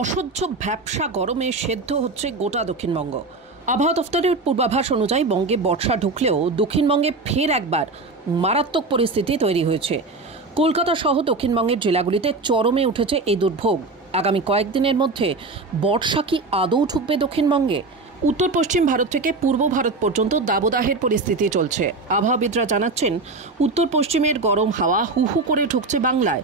অসহ্য ভ্যাপসা গরমে সেদ্ধ হচ্ছে গোটা দক্ষিণবঙ্গ। আবহাওয়া দফতরের পূর্বাভাস অনুযায়ী বঙ্গে বর্ষা ঢুকলেও দক্ষিণবঙ্গে ফের একবার মারাত্মক পরিস্থিতি তৈরি হয়েছে। কলকাতা সহ দক্ষিণবঙ্গের জেলাগুলিতে চরমে উঠেছে এই দুর্ভোগ। আগামী কয়েকদিনের মধ্যে বর্ষা কি আদৌ ঢুকবে দক্ষিণবঙ্গে? উত্তর পশ্চিম ভারত থেকে পূর্ব ভারত পর্যন্ত দাবদাহের পরিস্থিতি চলছে। আবহাওয়াবিদরা জানাচ্ছেন, উত্তর পশ্চিমের গরম হাওয়া হু হু করে ঢুকছে বাংলায়।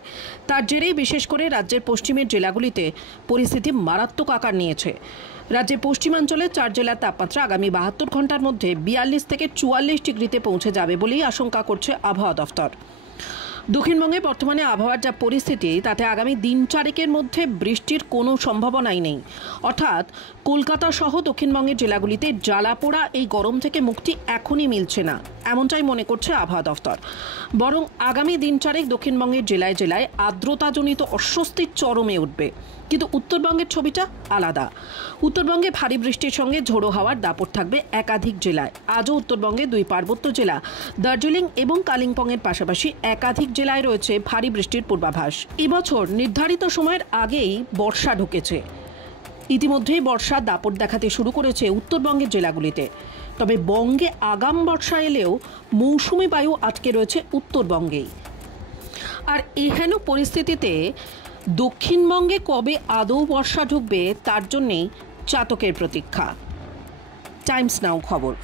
তার জেরেই বিশেষ করে রাজ্যের পশ্চিমের জেলাগুলিতে পরিস্থিতি মারাত্মক আকার নিয়েছে। রাজ্যের পশ্চিমাঞ্চলে 4 জেলার তাপমাত্রা আগামী 72 ঘন্টার মধ্যে 42 থেকে 44 ডিগ্রিতে পৌঁছে যাবে বলেই আশঙ্কা করছে আবহাওয়া দফতর। দক্ষিণবঙ্গে বর্তমানে আবহাওয়ার যা পরিস্থিতি, তাতে আগামী দিন চারেকের মধ্যে বৃষ্টির কোনো সম্ভাবনাই নেই। অর্থাৎ কলকাতা সহ দক্ষিণবঙ্গের জেলাগুলিতে জ্বালাপোড়া এই গরম থেকে মুক্তি এখনই মিলছে না, এমনটাই মনে করছে আবহাওয়া দফতর। বরং আগামী দিন চারেক দক্ষিণবঙ্গের জেলায় জেলায় আর্দ্রতাজনিত অস্বস্তির চরমে উঠবে। কিন্তু উত্তরবঙ্গের ছবিটা আলাদা। উত্তরবঙ্গে ভারী বৃষ্টির সঙ্গে ঝোড়ো হাওয়ার দাপট থাকবে একাধিক জেলায়। আজও উত্তরবঙ্গে 2 পার্বত্য জেলা দার্জিলিং এবং কালিম্পংয়ের পাশাপাশি একাধিক জেলায় রয়েছে ভারী বৃষ্টির পূর্বাভাস। এবছর নির্ধারিত সময়ের আগেই বর্ষা ঢুকেছে। ইতিমধ্যেই বর্ষা দাপট দেখাতে শুরু করেছে উত্তরবঙ্গের জেলাগুলিতে। তবে বঙ্গে আগাম বর্ষা এলেও মৌসুমি বায়ু আটকে রয়েছে উত্তরবঙ্গেই। আর এহেন পরিস্থিতিতে দক্ষিণবঙ্গে কবে আদৌ বর্ষা ঢুকবে তার জন্যেই চাতকের প্রতীক্ষা। টাইমস নাও খবর।